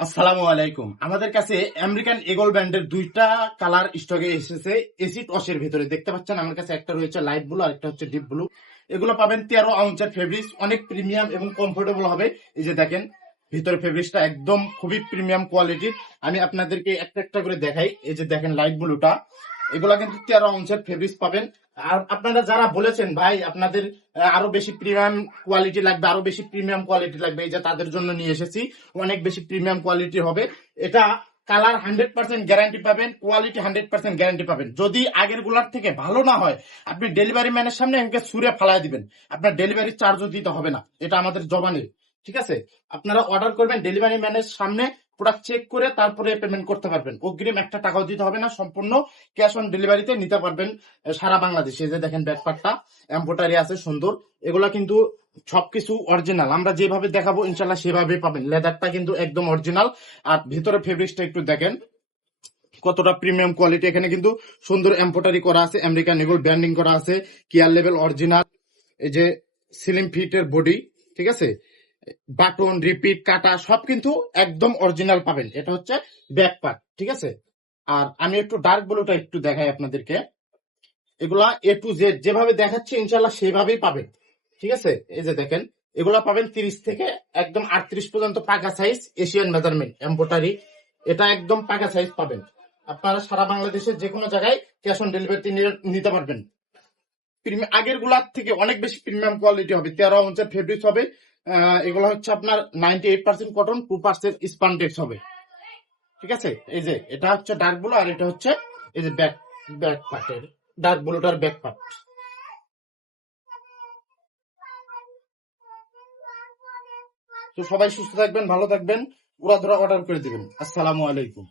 আসসালামু আলাইকুম। আমাদের কাছে আমেরিকান এগল ব্র্যান্ডের দুইটা কালার স্টকে এসেছে এসিড ওয়াশের ভিতরে। দেখতে পাচ্ছেন আমার কাছে একটা রয়েছে লাইট ব্লু আর একটা হচ্ছে ডিপ ব্লু। এগুলো পাবেন 13 আউন্সের ফেব্রিক্স, অনেক প্রিমিয়াম এবং কমফোর্টেবল হবে। এই যে দেখেন ভিতরে ফেব্রিক্সটা একদম খুবই প্রিমিয়াম কোয়ালিটির। আমি আপনাদেরকে একটা একটা করে দেখাই। এই যে দেখেন লাইট ব্লুটা, এগুলা কিন্তু 13 আউন্সের ফেব্রিক্স পাবেন। আর আপনারা যারা বলেছেন ভাই আপনাদের আরো বেশি প্রিমিয়াম কোয়ালিটি লাগবে, আরো বেশি প্রিমিয়াম কোয়ালিটি লাগবে, এই যে তাদের জন্য নিয়ে এসেছি। অনেক বেশি প্রিমিয়াম কোয়ালিটি হবে এটা। কালার 100% গ্যারান্টি পাবেন, কোয়ালিটি 100% গ্যারান্টি পাবেন। যদি আগের গুলার থেকে ভালো না হয়, আপনি ডেলিভারি ম্যানের সামনে এমকে ছুঁড়ে ফালাই দিবেন, আপনার ডেলিভারি চার্জও দিতে হবে না। এটা আমাদের জবানের, ঠিক আছে? আপনারা অর্ডার করবেন, ডেলিভারি ম্যানের সামনে প্রোডাক্ট চেক করে তারপরে পেমেন্ট করতে পারবেন। অগ্রিম একটা টাকাও দিতে হবে না, সম্পূর্ণ ক্যাশ অন ডেলিভারিতে নিতে পারবেন সারা বাংলাদেশে। যে দেখেন ব্যাকপার্টটা এম্বোটারি আছে সুন্দর। এগুলা কিন্তু সবকিছু অরিজিনাল, আমরা যেভাবে দেখাবো ইনশাল্লাহ সেভাবে পাবেন। লেদারটা কিন্তু একদম অরিজিনাল। আর ভিতরে ফেব্রিক্সটা একটু দেখেন কতটা প্রিমিয়াম কোয়ালিটি। এখানে কিন্তু সুন্দর এম্বোটারি করা আছে, আমেরিকান ইগল ব্র্যান্ডিং করা আছে, কেয়ার লেভেল অরিজিনাল। এই যে সিলিম ফিটের বডি, ঠিক আছে? বাটন রিপিট কাটা সব কিন্তু একদম অরিজিনাল পাবেন। এটা হচ্ছে ব্যাক পার্ট, ঠিক আছে? আর আমি একটু ডার্ক ব্লুটা একটু দেখাই আপনাদেরকে। এগুলা এ টু জেড যেভাবে দেখাচ্ছে ইনশাল্লাহ সেভাবেই পাবেন, ঠিক আছে? এই যে দেখেন এগুলা পাবেন 30 থেকে একদম 38 পর্যন্ত পাকা সাইজ, এশিয়ান মেজারমেন্ট এম্বোটারি। এটা একদম পাকা সাইজ পাবেন। আপনারা সারা বাংলাদেশের যে কোনো জায়গায় ক্যাশ অন ডেলিভারি নিতে পারবেন। আগের গুলার থেকে অনেক বেশি প্রিমিয়াম কোয়ালিটি হবে, 13 ইঞ্চের ফেব্রিক্স হবে। এগুলো হচ্ছে আপনার 98% কটন, 2% স্পান্ডেক্স হবে, ঠিক আছে? এই যে এটা হচ্ছে ডার্ক ব্লু আর এটা হচ্ছে এই যে ব্যাক ব্যাক পার্টের ডার্ক ব্লুটার ব্যাক পার্ট। তো সবাই সুস্থ থাকবেন, ভালো থাকবেন, উড়াধুরা অর্ডার করে দিবেন। আসসালামু আলাইকুম।